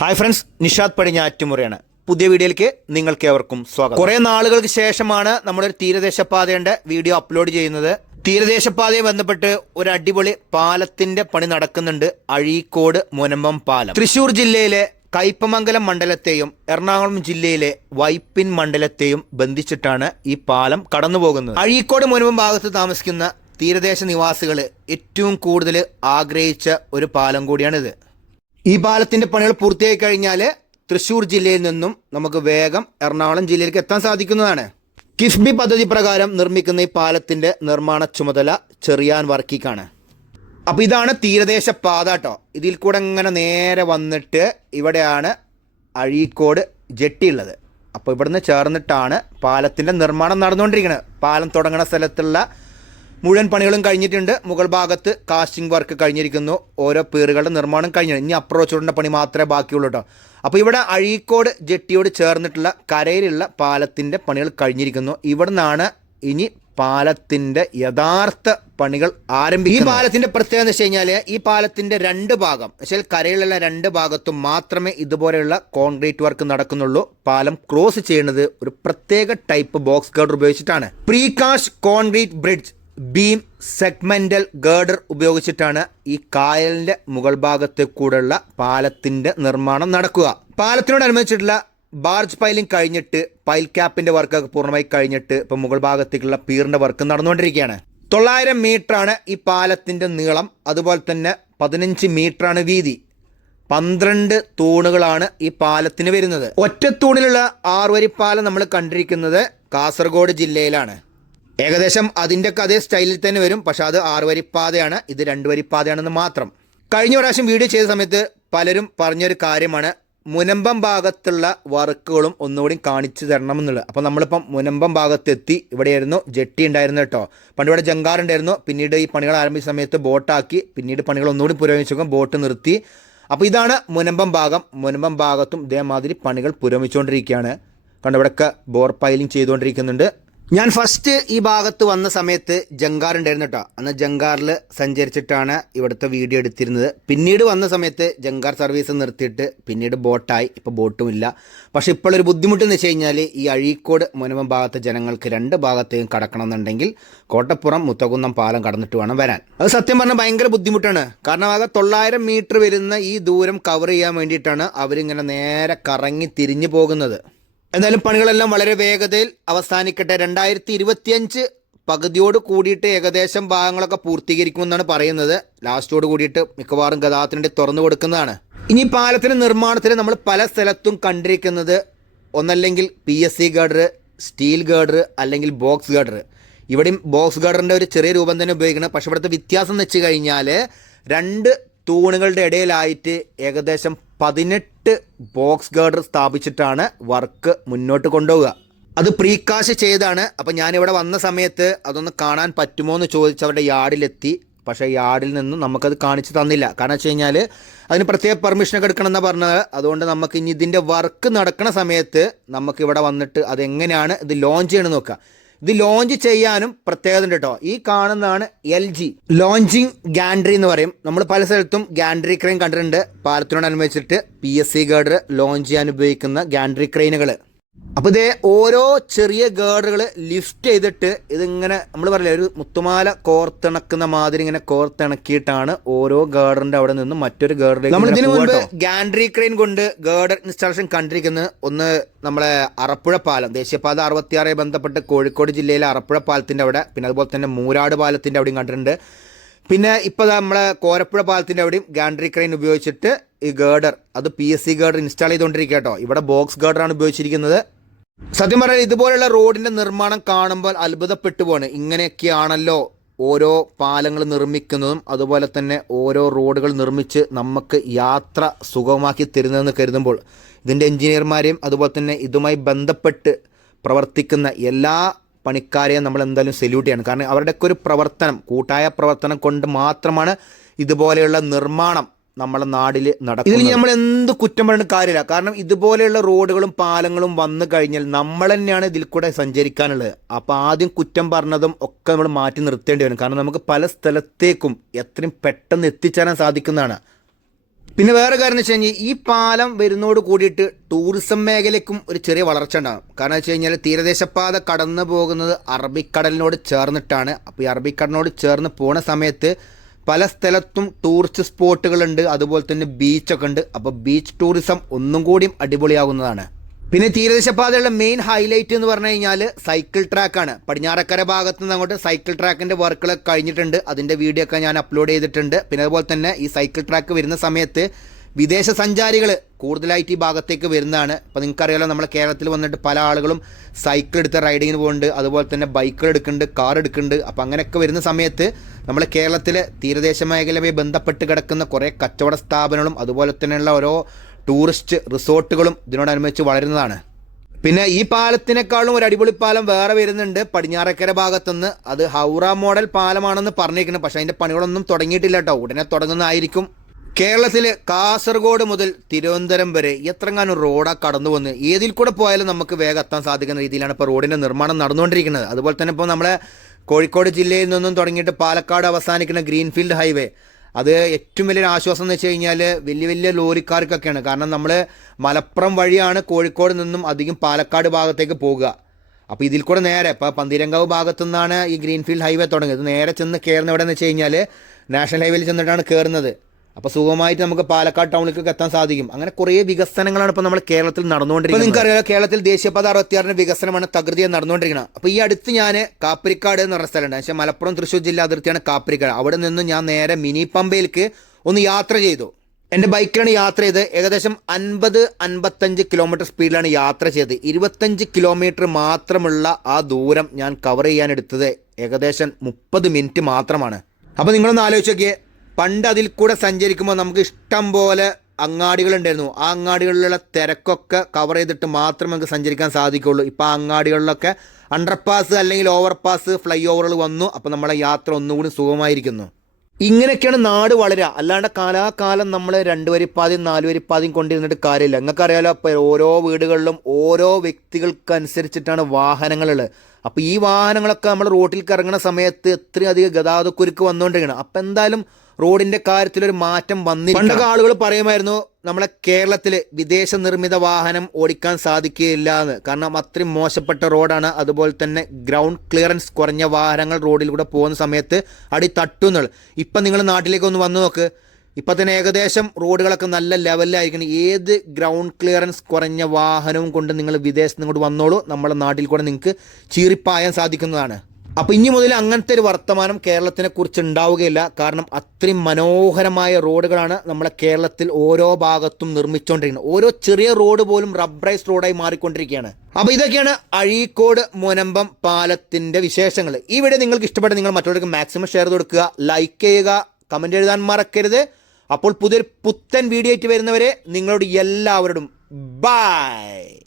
Hi friends Nishad പടിഞ്ഞ അറ്റുമുറയാണ്. പുതിയ വീഡിയോയിലേക്ക് നിങ്ങൾക്ക് ഏവർക്കും സ്വാഗതം. കുറെ നാളുകൾക്ക് ശേഷമാണ് നമ്മുടെ ഒരു തീരദേശപാതയുടെ വീഡിയോ അപ്ലോഡ് ചെയ്യുന്നത്. തീരദേശപാതയെ ബന്ധപ്പെട്ട് ഒരു അടിപൊളി പാലത്തിന്റെ പണി നടക്കുന്നുണ്ട്. അഴീക്കോട് മുനമ്പം പാലം. തൃശൂർ ജില്ലയിലെ കയ്പമംഗലം മണ്ഡലത്തെയും എറണാകുളം ജില്ലയിലെ വൈപ്പിൻ മണ്ഡലത്തെയും ബന്ധിച്ചിട്ടാണ് ഈ പാലം കടന്നു പോകുന്നത് അഴീക്കോട് മുനമ്പം ഭാഗത്ത് താമസിക്കുന്ന തീരദേശ നിവാസികൾ ഏറ്റവും കൂടുതൽ ആഗ്രഹിച്ച ഒരു പാലം കൂടിയാണിത്. ഈ പാലത്തിന്റെ പണികൾ പൂർത്തിയായി കഴിഞ്ഞാൽ തൃശൂർ ജില്ലയിൽ നിന്നും നമുക്ക് വേഗം എറണാകുളം ജില്ലയിലേക്ക് എത്താൻ സാധിക്കുന്നതാണ്. കിഫ്ബി പദ്ധതി പ്രകാരം നിർമ്മിക്കുന്ന ഈ പാലത്തിന്റെ നിർമ്മാണ ചുമതല ചെറിയാൻ വർക്കിക്കാണ്. അപ്പോൾ ഇതാണ് തീരദേശ പാത കേട്ടോ ഇതിൽ കൂടെ ഇങ്ങനെ നേരെ വന്നിട്ട് ഇവിടെയാണ് അഴീക്കോട് ജെട്ടി ഉള്ളത്. അപ്പോൾ ഇവിടുന്ന് ചേർന്നിട്ടാണ് പാലത്തിന്റെ നിർമ്മാണം നടന്നുകൊണ്ടിരിക്കുന്നത് പാലം തുടങ്ങുന്ന സ്ഥലത്തുള്ള മുഴുവൻ പണികളും കഴിഞ്ഞിട്ടുണ്ട്. മുകൾ ഭാഗത്ത് കാസ്റ്റിംഗ് വർക്ക് കഴിഞ്ഞിരിക്കുന്നു. ഓരോ പേറുകളുടെ നിർമ്മാണം കഴിഞ്ഞു. ഇനി അപ്രോച്ച് റോഡിന്റെ പണി മാത്രമേ ബാക്കിയുള്ളൂ കേട്ടോ അപ്പോൾ ഇവിടെ അഴീക്കോട് ജെട്ടിയോട് ചേർന്നിട്ടുള്ള കരയിലുള്ള പാലത്തിന്റെ പണികൾ കഴിഞ്ഞിരിക്കുന്നു. ഇവിടെ നിന്നാണ് ഇനി പാലത്തിന്റെ യഥാർത്ഥ പണികൾ ആരംഭിക്കും ഈ പാലത്തിന്റെ പ്രത്യേകത എന്ന് വെച്ച് കഴിഞ്ഞാൽ ഈ പാലത്തിന്റെ രണ്ട് ഭാഗം വെച്ചാൽ കരയിലുള്ള രണ്ട് ഭാഗത്തും മാത്രമേ ഇതുപോലെയുള്ള കോൺക്രീറ്റ് വർക്ക് നടക്കുന്നുള്ളൂ. പാലം ക്രോസ് ചെയ്യുന്നത് ഒരു പ്രത്യേക ടൈപ്പ് ബോക്സ് ഗർഡർ ഉപയോഗിച്ചിട്ടാണ്. Precast concrete bridge beam segmental girder ഉപയോഗിച്ചിട്ടാണ് ഈ കായലിന്റെ മുകൾ ഭാഗത്തെ കൂടെയുള്ള പാലത്തിന്റെ നിർമ്മാണം നടക്കുക. പാലത്തിനോടനുബന്ധിച്ചിട്ടുള്ള ബാർജ് പൈലിംഗ് കഴിഞ്ഞിട്ട് പൈൽ ക്യാപ്പിന്റെ വർക്കൊക്കെ പൂർണമായി കഴിഞ്ഞിട്ട് ഇപ്പോൾ മുകൾ ഭാഗത്തേക്കുള്ള പീറിന്റെ വർക്ക് നടന്നുകൊണ്ടിരിക്കുകയാണ്. തൊള്ളായിരം ആണ് ഈ പാലത്തിന്റെ നീളം അതുപോലെ തന്നെ പതിനഞ്ച് ആണ് വീതി. പന്ത്രണ്ട് തൂണുകളാണ് ഈ പാലത്തിന് വരുന്നത്. ഒറ്റത്തൂണിലുള്ള ആറുവരിപ്പാലം നമ്മൾ കണ്ടിരിക്കുന്നത് കാസർഗോഡ് ജില്ലയിലാണ്. ഏകദേശം അതിന്റെ അതേ സ്റ്റൈലിൽ തന്നെ വരും പക്ഷെ അത് ആറ് വരിപ്പാതയാണ് ഇത് രണ്ട് വരിപ്പാതയാണെന്ന് മാത്രം. കഴിഞ്ഞ പ്രാവശ്യം വീഡിയോ ചെയ്ത സമയത്ത് പലരും പറഞ്ഞൊരു കാര്യമാണ്. മുനമ്പം ഭാഗത്തുള്ള വർക്കുകളും ഒന്നുകൂടി കാണിച്ചു തരണം എന്നുള്ളത്. അപ്പോൾ നമ്മളിപ്പം മുനമ്പം ഭാഗത്തെത്തി. ഇവിടെയായിരുന്നു ജെട്ടി ഉണ്ടായിരുന്നു കേട്ടോ. പണ്ട് ഇവിടെ ജങ്കാർ ഉണ്ടായിരുന്നു. പിന്നീട് ഈ പണികൾ ആരംഭിച്ച സമയത്ത് ബോട്ടാക്കി. പിന്നീട് പണികൾ ഒന്നുകൂടി പുരോഗമിച്ചു ബോട്ട് നിർത്തി. അപ്പോൾ ഇതാണ് മുനമ്പം ഭാഗം. മുനമ്പം ഭാഗത്തും ഇതേമാതിരി പണികൾ പുരോഗമിച്ചുകൊണ്ടിരിക്കുകയാണ്. കണ്ടോ ഇവിടെയൊക്കെ ബോർ പൈലിംഗ് ചെയ്തുകൊണ്ടിരിക്കുന്നുണ്ട്. ഞാൻ ഫസ്റ്റ് ഈ ഭാഗത്ത് വന്ന സമയത്ത് ജങ്കാർ ഉണ്ടായിരുന്നു കേട്ടോ അന്ന് ജങ്കാറിൽ സഞ്ചരിച്ചിട്ടാണ് ഇവിടുത്തെ വീഡിയോ എടുത്തിരുന്നത്. പിന്നീട് വന്ന സമയത്ത് ജങ്കാർ സർവീസ് നിർത്തിയിട്ട് പിന്നീട് ബോട്ടായി. ഇപ്പോൾ ബോട്ടും ഇല്ല. പക്ഷേ ഇപ്പോഴൊരു ബുദ്ധിമുട്ടെന്ന് വെച്ച് കഴിഞ്ഞാൽ ഈ അഴീക്കോട് മുനമ്പം ഭാഗത്തെ ജനങ്ങൾക്ക് രണ്ട് ഭാഗത്തെയും കടക്കണമെന്നുണ്ടെങ്കിൽ കോട്ടപ്പുറം മുത്തകുന്നം പാലം കടന്നിട്ട് വേണം വരാൻ. അത് സത്യം പറഞ്ഞാൽ ഭയങ്കര ബുദ്ധിമുട്ടാണ്. കാരണം ആകെ തൊള്ളായിരം മീറ്റർ വരുന്ന ഈ ദൂരം കവർ ചെയ്യാൻ വേണ്ടിയിട്ടാണ് അവരിങ്ങനെ നേരെ കറങ്ങി തിരിഞ്ഞു പോകുന്നത്. എന്തായാലും പണികളെല്ലാം വളരെ വേഗതയിൽ അവസാനിക്കട്ടെ. രണ്ടായിരത്തി ഇരുപത്തിയഞ്ച് പകുതിയോട് കൂടിയിട്ട് ഏകദേശം ഭാഗങ്ങളൊക്കെ പൂർത്തീകരിക്കുമെന്നാണ് പറയുന്നത്. ലാസ്റ്റോട് കൂടിയിട്ട് മിക്കവാറും ഗതാഗതത്തിന് വേണ്ടി തുറന്നു കൊടുക്കുന്നതാണ്. ഇനി പാലത്തിന്റെ നിർമ്മാണത്തിന് നമ്മൾ പല സ്ഥലത്തും കണ്ടിരിക്കുന്നത് ഒന്നല്ലെങ്കിൽ P S C girder steel girder അല്ലെങ്കിൽ ബോക്സ് ഗാർഡർ ഇവിടെയും ബോക്സ് ഗാർഡറിന്റെ ഒരു ചെറിയ രൂപം തന്നെ ഉപയോഗിക്കണം. പക്ഷെ ഇവിടുത്തെ വ്യത്യാസം എന്ന് വെച്ച് കഴിഞ്ഞാൽ രണ്ട് തൂണുകളുടെ ഇടയിലായിട്ട് ഏകദേശം പതിനെട്ട് ബോക്സ് ഗാർഡർ സ്ഥാപിച്ചിട്ടാണ് വർക്ക് മുന്നോട്ട് കൊണ്ടുപോവുക. അത് പ്രീകാശ് ചെയ്താണ് അപ്പം ഞാനിവിടെ വന്ന സമയത്ത് അതൊന്ന് കാണാൻ പറ്റുമോ എന്ന് ചോദിച്ച് അവരുടെ യാർഡിലെത്തി. പക്ഷേ യാർഡിൽ നിന്നും നമുക്കത് കാണിച്ചു തന്നില്ല. കാരണം വെച്ച് കഴിഞ്ഞാൽ അതിന് പ്രത്യേക പെർമിഷനൊക്കെ എടുക്കണമെന്ന് പറഞ്ഞത്. അതുകൊണ്ട് നമുക്ക് ഇനി ഇതിന്റെ വർക്ക് നടക്കുന്ന സമയത്ത് നമുക്ക് ഇവിടെ വന്നിട്ട് അതെങ്ങനെയാണ് ഇത് ലോഞ്ച് ചെയ്യണമെന്ന് നോക്കുക ഇത് ലോഞ്ച് ചെയ്യാനും പ്രത്യേകത ഉണ്ട് കേട്ടോ ഈ കാണുന്നതാണ് എൽ ജി ലോഞ്ചിങ് ഗാൻഡ്രി എന്ന് പറയും. നമ്മൾ പല സ്ഥലത്തും ഗാൻഡ്രി ക്രെയിൻ കണ്ടിട്ടുണ്ട്. പാലത്തിനോടനുബന്ധിച്ചിട്ട് P S C girder launch ചെയ്യാൻ ഉപയോഗിക്കുന്ന ഗാൻഡ്രി ക്രെയിനുകൾ അപ്പോൾ ഇതേ ഓരോ ചെറിയ ഗേഡറുകൾ ലിഫ്റ്റ് ചെയ്തിട്ട് ഇതിങ്ങനെ നമ്മൾ പറയില്ല ഒരു മുത്തുമാല കോർത്തിണക്കുന്ന മാതിരി ഇങ്ങനെ കോർത്തിണക്കിയിട്ടാണ് ഓരോ ഗേഡറിന്റെ അവിടെ നിന്ന് മറ്റൊരു ഗേഡറിലേക്ക് നമ്മൾ ഇതിനു മുൻപ് ഗാൻഡ്രി ക്രെയിൻ കൊണ്ട് ഗേഡർ ഇൻസ്റ്റാളേഷൻ കണ്ടിരിക്കുന്നത് ഒന്ന് നമ്മളെ അറപ്പുഴ പാലം ദേശീയപാത അറുപത്തിയാറെ ബന്ധപ്പെട്ട് കോഴിക്കോട് ജില്ലയിലെ അറപ്പുഴ പാലത്തിന്റെ അവിടെ പിന്നെ അതുപോലെ തന്നെ മൂരാട് പാലത്തിന്റെ അവിടെയും കണ്ടിട്ടുണ്ട്. പിന്നെ ഇപ്പോൾ നമ്മളെ കോരപ്പുഴ പാലത്തിന്റെ അവിടെയും ഗാൻഡ്രി ക്രെയിൻ ഉപയോഗിച്ചിട്ട് ഈ ഗേഡർ അത് P S C girder install ചെയ്തുകൊണ്ടിരിക്കുക കേട്ടോ. ഇവിടെ ബോക്സ് ഗേഡറാണ് ഉപയോഗിച്ചിരിക്കുന്നത്. സത്യം പറഞ്ഞാൽ ഇതുപോലുള്ള റോഡിന്റെ നിർമ്മാണം കാണുമ്പോൾ അത്ഭുതപ്പെട്ടു പോണ്. ഇങ്ങനെയൊക്കെയാണല്ലോ ഓരോ പാലങ്ങൾ നിർമ്മിക്കുന്നതും അതുപോലെ തന്നെ ഓരോ റോഡുകൾ നിർമ്മിച്ച് നമുക്ക് യാത്ര സുഗമമാക്കി തരുന്നതെന്ന് കരുതുമ്പോൾ ഇതിന്റെ എഞ്ചിനീയർമാരെയും അതുപോലെ തന്നെ ഇതുമായി ബന്ധപ്പെട്ട് പ്രവർത്തിക്കുന്ന എല്ലാ പണിക്കാരെയും നമ്മൾ എന്തായാലും സല്യൂട്ട് ചെയ്യണം. കാരണം അവരുടെയൊക്കെ ഒരു പ്രവർത്തനം കൂട്ടായ പ്രവർത്തനം കൊണ്ട് മാത്രമാണ് ഇതുപോലെയുള്ള നിർമ്മാണം നമ്മുടെ നാടിൽ നടക്കും ഇതിൽ നമ്മൾ എന്ത് കുറ്റം പറയുന്ന കാര്യമില്ല. കാരണം ഇതുപോലെയുള്ള റോഡുകളും പാലങ്ങളും വന്നു കഴിഞ്ഞാൽ നമ്മൾ തന്നെയാണ് ഇതിൽ കൂടെ സഞ്ചരിക്കാനുള്ളത്. അപ്പോൾ ആദ്യം കുറ്റം പറഞ്ഞതും ഒക്കെ നമ്മൾ മാറ്റി നിർത്തേണ്ടി വരും. കാരണം നമുക്ക് പല സ്ഥലത്തേക്കും എത്രയും പെട്ടെന്ന് എത്തിച്ചേരാൻ സാധിക്കുന്നതാണ്. പിന്നെ വേറെ കാര്യം എന്ന് വെച്ച് കഴിഞ്ഞാൽ ഈ പാലം വരുന്നതോട് കൂടിയിട്ട് ടൂറിസം മേഖലയ്ക്കും ഒരു ചെറിയ വളർച്ച ഉണ്ടാകും. കാരണം വെച്ച് കഴിഞ്ഞാൽ തീരദേശപാത കടന്നു പോകുന്നത് അറബിക്കടലിനോട് ചേർന്നിട്ടാണ്. അപ്പോൾ ഈ അറബിക്കടലിനോട് ചേർന്ന് പോണ സമയത്ത് പല സ്ഥലത്തും ടൂറിസ്റ്റ് സ്പോട്ടുകളുണ്ട് അതുപോലെ തന്നെ ബീച്ചൊക്കെ ഉണ്ട്. അപ്പോൾ ബീച്ച് ടൂറിസം ഒന്നും കൂടിയും അടിപൊളിയാകുന്നതാണ് പിന്നെ തീരദേശപാതയുടെ മെയിൻ ഹൈലൈറ്റ് എന്ന് പറഞ്ഞു കഴിഞ്ഞാൽ സൈക്കിൾ ട്രാക്കാണ് പടിഞ്ഞാറക്കര ഭാഗത്ത് നിന്ന് അങ്ങോട്ട് സൈക്കിൾ ട്രാക്കിന്റെ വർക്കുകളൊക്കെ കഴിഞ്ഞിട്ടുണ്ട്. അതിന്റെ വീഡിയോ ഒക്കെ ഞാൻ അപ്ലോഡ് ചെയ്തിട്ടുണ്ട്. പിന്നെ അതുപോലെ തന്നെ ഈ സൈക്കിൾ ട്രാക്ക് വരുന്ന സമയത്ത് വിദേശ സഞ്ചാരികൾ കൂടുതലായിട്ട് ഈ ഭാഗത്തേക്ക് വരുന്നതാണ്. അപ്പോൾ നിങ്ങൾക്കറിയാലോ നമ്മൾ കേരളത്തിൽ വന്നിട്ട് പല ആളുകളും സൈക്കിൾ എടുത്ത് റൈഡിങ്ങിന് പോകുന്നുണ്ട് അതുപോലെ തന്നെ ബൈക്കുകൾ എടുക്കുന്നുണ്ട് കാർ എടുക്കുന്നുണ്ട്. അപ്പോൾ അങ്ങനെയൊക്കെ വരുന്ന സമയത്ത് നമ്മൾ കേരളത്തിലെ തീരദേശ മേഖലയുമായി ബന്ധപ്പെട്ട് കിടക്കുന്ന കുറേ കച്ചവട സ്ഥാപനങ്ങളും അതുപോലെ തന്നെയുള്ള ഓരോ ടൂറിസ്റ്റ് റിസോർട്ടുകളും ഇതിനോടനുബന്ധിച്ച് വളരുന്നതാണ്. പിന്നെ ഈ പാലത്തിനേക്കാളും ഒരു അടിപൊളി പാലം വേറെ വരുന്നുണ്ട്. പടിഞ്ഞാറക്കര ഭാഗത്തുനിന്ന് അത് ഹൗറ മോഡൽ പാലമാണെന്ന് പറഞ്ഞിരിക്കുന്നത് പക്ഷേ അതിന്റെ പണികളൊന്നും തുടങ്ങിയിട്ടില്ല കേട്ടോ. ഉടനെ തുടങ്ങുന്നതായിരിക്കും. കേരളത്തിൽ കാസർഗോഡ് മുതൽ തിരുവനന്തപുരം വരെ എത്രങ്ങാനും റോഡാണ് കടന്നു വന്ന് ഏതിൽ കൂടെ പോയാലും നമുക്ക് വേഗം എത്താൻ സാധിക്കുന്ന രീതിയിലാണ് ഇപ്പോൾ റോഡിന്റെ നിർമ്മാണം നടന്നുകൊണ്ടിരിക്കുന്നത്. അതുപോലെ തന്നെ ഇപ്പോൾ നമ്മളെ കോഴിക്കോട് ജില്ലയിൽ നിന്നും തുടങ്ങിയിട്ട് പാലക്കാട് അവസാനിക്കുന്ന ഗ്രീൻഫീൽഡ് ഹൈവേ അത് ഏറ്റവും വലിയൊരു ആശ്വാസം എന്ന് വെച്ച് കഴിഞ്ഞാൽ വലിയ വലിയ ലോറിക്കാർക്കൊക്കെയാണ്. കാരണം നമ്മൾ മലപ്പുറം വഴിയാണ് കോഴിക്കോട് നിന്നും അധികം പാലക്കാട് ഭാഗത്തേക്ക് പോകുക. അപ്പോൾ ഇതിൽ കൂടെ നേരെ ഇപ്പോൾ പന്തീരങ്കാവ് ഭാഗത്തു നിന്നാണ് ഈ ഗ്രീൻഫീൽഡ് ഹൈവേ തുടങ്ങിയത്. നേരെ ചെന്ന് കയറുന്ന എവിടെ എന്ന് വെച്ച് കഴിഞ്ഞാൽ നാഷണൽ ഹൈവേയിൽ ചെന്നിട്ടാണ് കയറുന്നത് അപ്പോൾ സുഖമായിട്ട് നമുക്ക് പാലക്കാട് ടൗണിലേക്ക് എത്താൻ സാധിക്കും. അങ്ങനെ കുറേ വികസനങ്ങളാണ് ഇപ്പോൾ നമ്മൾ കേരളത്തിൽ നടന്നുകൊണ്ടിരിക്കുന്നത്. നിങ്ങൾക്ക് അറിയാം കേരളത്തിൽ ദേശീയപാത അറുപത്തിയാറിന്റെ വികസനമാണ് തകൃതിയെ നടന്നുകൊണ്ടിരിക്കുന്നത്. അപ്പോൾ ഈ അടുത്ത് ഞാൻ കാപ്പരിക്കാട് എന്ന് പറഞ്ഞ സ്ഥലമുണ്ട്. പക്ഷേ മലപ്പുറം തൃശ്ശൂർ ജില്ലാ അതിർത്തിയാണ് കാപ്പരിക്കാട്. അവിടെ നിന്ന് ഞാൻ നേരെ മിനി പമ്പയിലേക്ക് ഒന്ന് യാത്ര ചെയ്തു. എന്റെ ബൈക്കിലാണ് യാത്ര ചെയ്ത് ഏകദേശം അൻപത് അൻപത്തഞ്ച് കിലോമീറ്റർ സ്പീഡിലാണ് യാത്ര ചെയ്തത്. ഇരുപത്തഞ്ച് കിലോമീറ്റർ മാത്രമുള്ള ആ ദൂരം ഞാൻ കവർ ചെയ്യാൻ എടുത്തത് ഏകദേശം മുപ്പത് മിനിറ്റ് മാത്രമാണ്. അപ്പോൾ നിങ്ങളൊന്ന് ആലോചിച്ച് നോക്കിയേ. പണ്ട് അതിൽ കൂടെ സഞ്ചരിക്കുമ്പോൾ നമുക്ക് ഇഷ്ടം പോലെ അങ്ങാടികളുണ്ടായിരുന്നു. ആ അങ്ങാടികളിലുള്ള തിരക്കൊക്കെ കവർ ചെയ്തിട്ട് മാത്രമേ നമുക്ക് സഞ്ചരിക്കാൻ സാധിക്കുള്ളൂ. ഇപ്പോൾ ആ അങ്ങാടികളിലൊക്കെ അണ്ടർപാസ് അല്ലെങ്കിൽ ഓവർപാസ് ഫ്ലൈ ഓവറുകൾ വന്നു. അപ്പോൾ നമ്മളെ യാത്ര ഒന്നുകൂടി സുഖമായിരിക്കുന്നു. ഇങ്ങനെയൊക്കെയാണ് നാട് വളരുക. അല്ലാണ്ട് കാലാകാലം നമ്മൾ രണ്ട് വരിപ്പാതയും നാല് വരിപ്പാതയും കൊണ്ടിരുന്നിട്ട് കാര്യമില്ല. നിങ്ങൾക്കറിയാലോ ഇപ്പോൾ ഓരോ വീടുകളിലും ഓരോ വ്യക്തികൾക്കനുസരിച്ചിട്ടാണ് വാഹനങ്ങളുള്ളത്. അപ്പോൾ ഈ വാഹനങ്ങളൊക്കെ നമ്മൾ റോട്ടിൽ ഇറങ്ങുന്ന സമയത്ത് എത്രയും അധികം ഗതാഗതക്കുരുക്ക് വന്നുകൊണ്ടിരിക്കണം അപ്പോൾ എന്തായാലും റോഡിന്റെ കാര്യത്തിൽ ഒരു മാറ്റം വന്നില്ല പണ്ടൊക്കെ ആളുകൾ പറയുമായിരുന്നു നമ്മളെ കേരളത്തിൽ വിദേശ നിർമ്മിത വാഹനം ഓടിക്കാൻ സാധിക്കുകയില്ല എന്ന് കാരണം അത്രയും മോശപ്പെട്ട റോഡാണ്. അതുപോലെ തന്നെ ഗ്രൗണ്ട് ക്ലിയറൻസ് കുറഞ്ഞ വാഹനങ്ങൾ റോഡിലൂടെ പോകുന്ന സമയത്ത് അടി തട്ടുന്നുള്ളു. ഇപ്പം നിങ്ങൾ നാട്ടിലേക്ക് ഒന്ന് വന്നു നോക്ക്. ഇപ്പം തന്നെ ഏകദേശം റോഡുകളൊക്കെ നല്ല ലെവലിലായിരിക്കണം. ഏത് ഗ്രൗണ്ട് ക്ലിയറൻസ് കുറഞ്ഞ വാഹനവും കൊണ്ട് നിങ്ങൾ വിദേശത്ത് നിങ്ങോട്ട് വന്നോളൂ. നമ്മുടെ നാട്ടിൽ കൂടെ നിങ്ങൾക്ക് ചീറിപ്പായാൻ സാധിക്കുന്നതാണ്. അപ്പോൾ ഇനി മുതൽ അങ്ങനത്തെ ഒരു വർത്തമാനം കേരളത്തിനെ കുറിച്ച് ഉണ്ടാവുകയില്ല. കാരണം അത്രയും മനോഹരമായ റോഡുകളാണ് നമ്മളെ കേരളത്തിൽ ഓരോ ഭാഗത്തും നിർമ്മിച്ചുകൊണ്ടിരിക്കുന്നത് ഓരോ ചെറിയ റോഡ് പോലും റബ്ബറൈസ് റോഡായി മാറിക്കൊണ്ടിരിക്കുകയാണ്. അപ്പോൾ ഇതൊക്കെയാണ് അഴീക്കോട് മുനമ്പം പാലത്തിന്റെ വിശേഷങ്ങൾ. ഈ വീഡിയോ നിങ്ങൾക്ക് ഇഷ്ടപ്പെട്ട നിങ്ങൾ മറ്റുള്ളവർക്ക് മാക്സിമം ഷെയർ കൊടുക്കുക. ലൈക്ക് ചെയ്യുക. കമന്റ് എഴുതാൻ മറക്കരുത്. അപ്പോൾ പുതിയൊരു പുത്തൻ വീഡിയോ ആയിട്ട് വരുന്നവരെ നിങ്ങളോട് എല്ലാവരോടും ബൈ